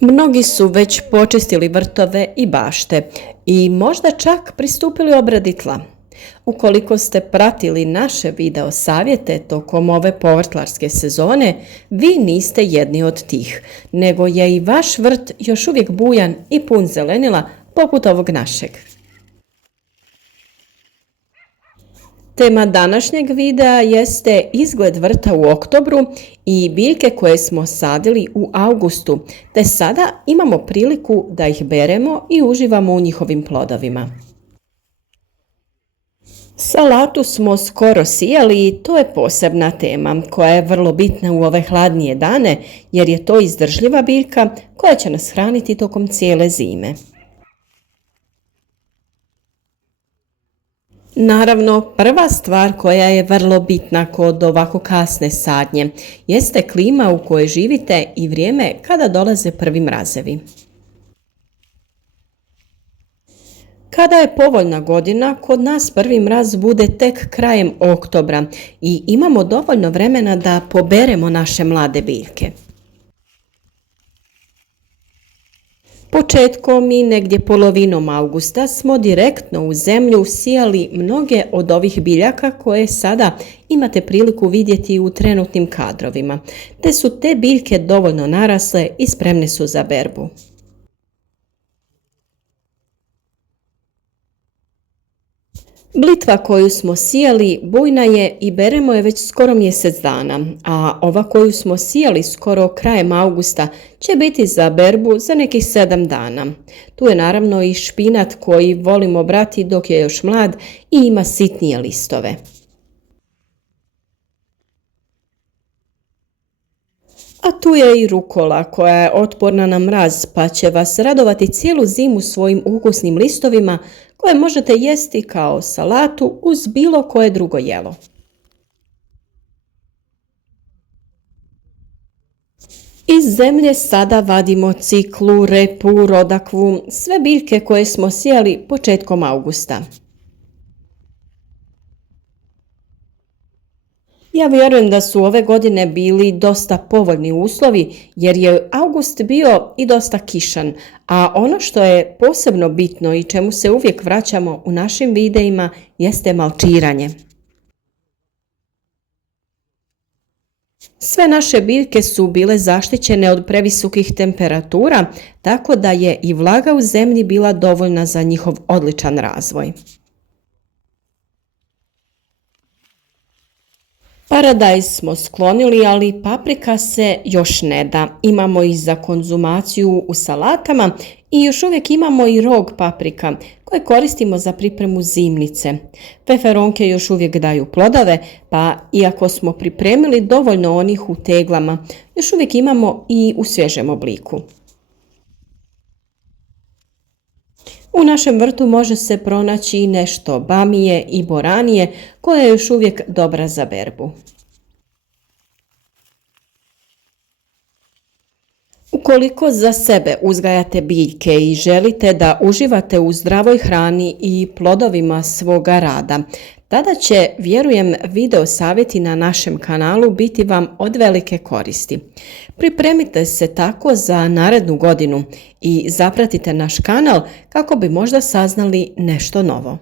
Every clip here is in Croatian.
Mnogi su već počistili vrtove i bašte i možda čak pristupili obradi tla. Ukoliko ste pratili naše video savjete tokom ove povrtlarske sezone, vi niste jedni od tih, nego je i vaš vrt još uvijek bujan i pun zelenila poput ovog našeg. Tema današnjeg videa jeste izgled vrta u oktobru i biljke koje smo sadili u augustu, te sada imamo priliku da ih beremo i uživamo u njihovim plodovima. Salatu smo skoro sijali i to je posebna tema koja je vrlo bitna u ove hladnije dane jer je to izdržljiva biljka koja će nas hraniti tokom cijele zime. Naravno, prva stvar koja je vrlo bitna kod ovako kasne sadnje jeste klima u kojoj živite i vrijeme kada dolaze prvi mrazevi. Kada je povoljna godina, kod nas prvi mraz bude tek krajem oktobra i imamo dovoljno vremena da poberemo naše mlade biljke. Početkom i negdje polovinom augusta smo direktno u zemlju sijali mnoge od ovih biljaka koje sada imate priliku vidjeti u trenutnim kadrovima, te su te biljke dovoljno narasle i spremne su za berbu. Blitva koju smo sijali bujna je i beremo je već skoro mjesec dana, a ova koju smo sijali skoro krajem augusta će biti za berbu za nekih 7 dana. Tu je naravno i špinat koji volimo brati dok je još mlad i ima sitnije listove. A tu je i rukola koja je otporna na mraz pa će vas radovati cijelu zimu svojim ukusnim listovima koje možete jesti kao salatu uz bilo koje drugo jelo. Iz zemlje sada vadimo ciklu, repu, rodakvu, sve biljke koje smo sijali početkom augusta. Ja vjerujem da su ove godine bili dosta povoljni uslovi jer je august bio i dosta kišan, a ono što je posebno bitno i čemu se uvijek vraćamo u našim videima jeste malčiranje. Sve naše biljke su bile zaštićene od previsokih temperatura, tako da je i vlaga u zemlji bila dovoljna za njihov odličan razvoj. Paradajz smo sklonili, ali paprika se još ne da. Imamo i za konzumaciju u salatama i još uvijek imamo i rog paprika koje koristimo za pripremu zimnice. Feferonke još uvijek daju plodove, pa iako smo pripremili dovoljno onih u teglama, još uvijek imamo i u svježem obliku. U našem vrtu može se pronaći i nešto bamije i boranije koja je još uvijek dobra za berbu. Ukoliko za sebe uzgajate biljke i želite da uživate u zdravoj hrani i plodovima svoga rada, tada će, vjerujem, video savjeti na našem kanalu biti vam od velike koristi. Pripremite se tako za narednu godinu i zapratite naš kanal kako bi možda saznali nešto novo.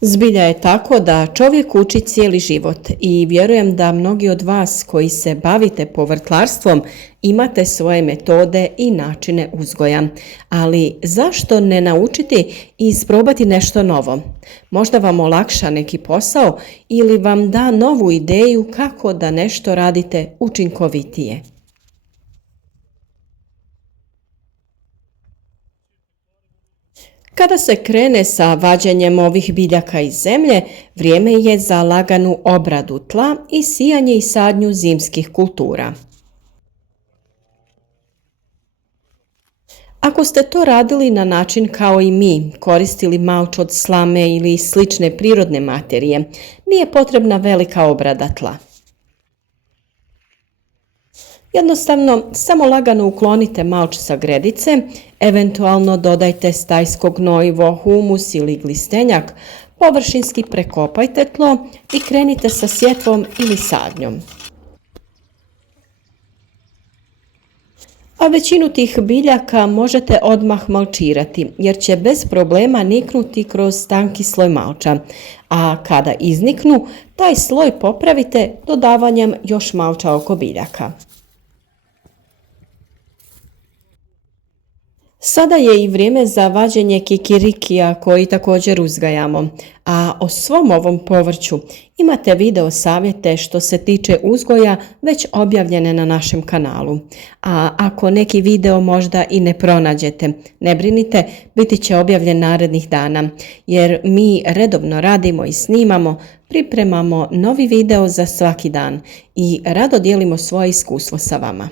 Zbilja je tako da čovjek uči cijeli život i vjerujem da mnogi od vas koji se bavite povrtlarstvom imate svoje metode i načine uzgoja. Ali zašto ne naučiti i isprobati nešto novo? Možda vam olakša neki posao ili vam da novu ideju kako da nešto radite učinkovitije. Kada se krene sa vađenjem ovih biljaka iz zemlje, vrijeme je za laganu obradu tla i sijanje i sadnju zimskih kultura. Ako ste to radili na način kao i mi, koristili malč od slame ili slične prirodne materije, nije potrebna velika obrada tla. Jednostavno, samo lagano uklonite malč sa gredice, eventualno dodajte stajsko gnojivo, humus ili glistenjak, površinski prekopajte tlo i krenite sa sjetvom ili sadnjom. A većinu tih biljaka možete odmah malčirati jer će bez problema niknuti kroz tanki sloj malča. A kada izniknu, taj sloj popravite dodavanjem još malča oko biljaka. Sada je i vrijeme za vađenje kikirikija koji također uzgajamo, a o svom ovom povrću imate video savjete što se tiče uzgoja već objavljene na našem kanalu. A ako neki video možda i ne pronađete, ne brinite, biti će objavljen narednih dana, jer mi redovno radimo i snimamo, pripremamo novi video za svaki dan i rado dijelimo svoje iskustvo sa vama.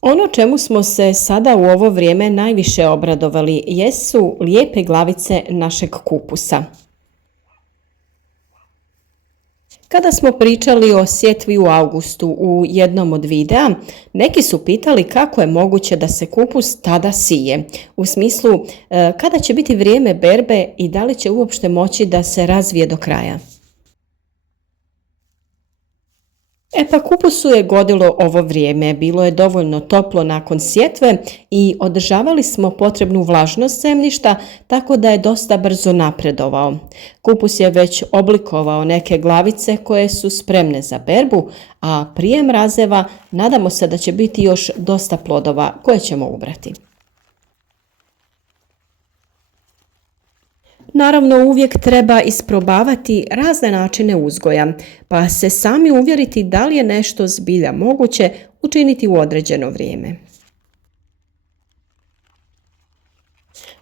Ono čemu smo se sada u ovo vrijeme najviše obradovali jesu lijepe glavice našeg kupusa. Kada smo pričali o sjetvi u augustu u jednom od videa, neki su pitali kako je moguće da se kupus tada sije, u smislu kada će biti vrijeme berbe i da li će uopšte moći da se razvije do kraja. Pa kupusu je godilo ovo vrijeme, bilo je dovoljno toplo nakon sjetve i održavali smo potrebnu vlažnost zemljišta, tako da je dosta brzo napredovao. Kupus je već oblikovao neke glavice koje su spremne za berbu, a prije mrazeva nadamo se da će biti još dosta plodova koje ćemo ubrati. Naravno, uvijek treba isprobavati razne načine uzgoja, pa se sami uvjeriti da li je nešto zbilja moguće učiniti u određeno vrijeme.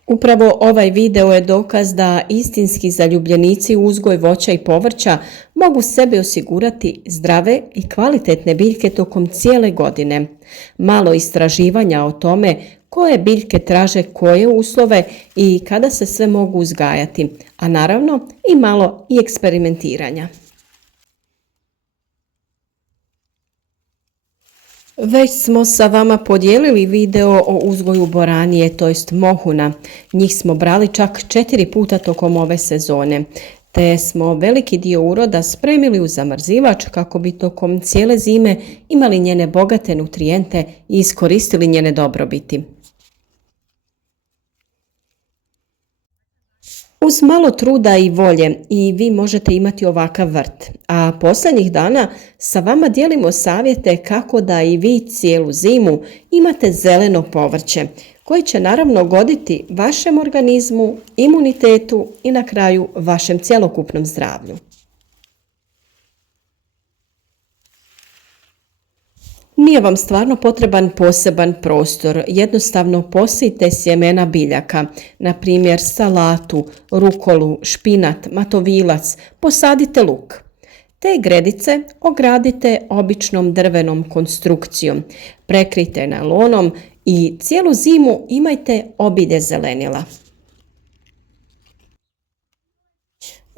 Upravo ovaj video je dokaz da istinski zaljubljenici u uzgoj voća i povrća mogu sebi osigurati zdrave i kvalitetne biljke tokom cijele godine. Malo istraživanja o tome koje biljke traže koje uslove i kada se sve mogu uzgajati, a naravno i malo i eksperimentiranja. Već smo sa vama podijelili video o uzgoju boranije, to jest mohuna. Njih smo brali čak 4 puta tokom ove sezone, te smo veliki dio uroda spremili u zamrzivač kako bi tokom cijele zime imali njene bogate nutrijente i iskoristili njene dobrobiti. Uz malo truda i volje i vi možete imati ovakav vrt, a posljednjih dana sa vama dijelimo savjete kako da i vi cijelu zimu imate zeleno povrće, koji će naravno goditi vašem organizmu, imunitetu i na kraju vašem cjelokupnom zdravlju. Nije vam stvarno potreban poseban prostor, jednostavno posijte sjemena biljaka, na primjer salatu, rukolu, špinat, matovilac, posadite luk. Te gredice ogradite običnom drvenom konstrukcijom, prekrijte najlonom i cijelu zimu imajte obilje zelenila.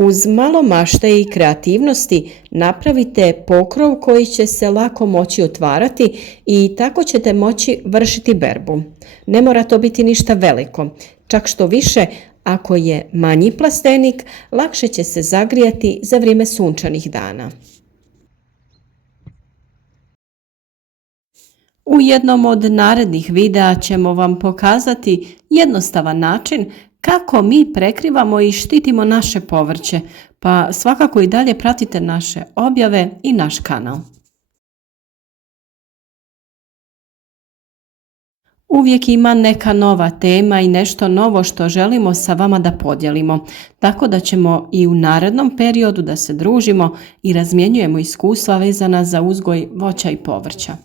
Uz malo mašte i kreativnosti napravite pokrov koji će se lako moći otvarati i tako ćete moći vršiti berbu. Ne mora to biti ništa veliko, čak što više ako je manji plastenik, lakše će se zagrijati za vrijeme sunčanih dana. U jednom od narednih videa ćemo vam pokazati jednostavan način kako mi prekrivamo i štitimo naše povrće, pa svakako i dalje pratite naše objave i naš kanal. Uvijek ima neka nova tema i nešto novo što želimo sa vama da podijelimo, tako da ćemo i u narednom periodu da se družimo i razmjenjujemo iskustva vezana za uzgoj voća i povrća.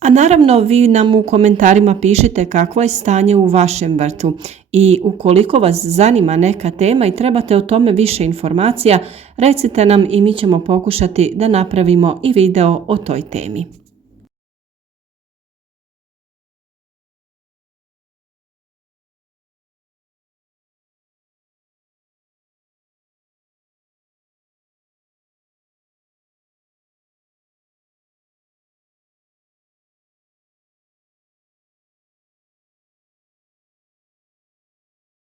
A naravno vi nam u komentarima pišite kakvo je stanje u vašem vrtu i ukoliko vas zanima neka tema i trebate o tome više informacija, recite nam i mi ćemo pokušati da napravimo i video o toj temi.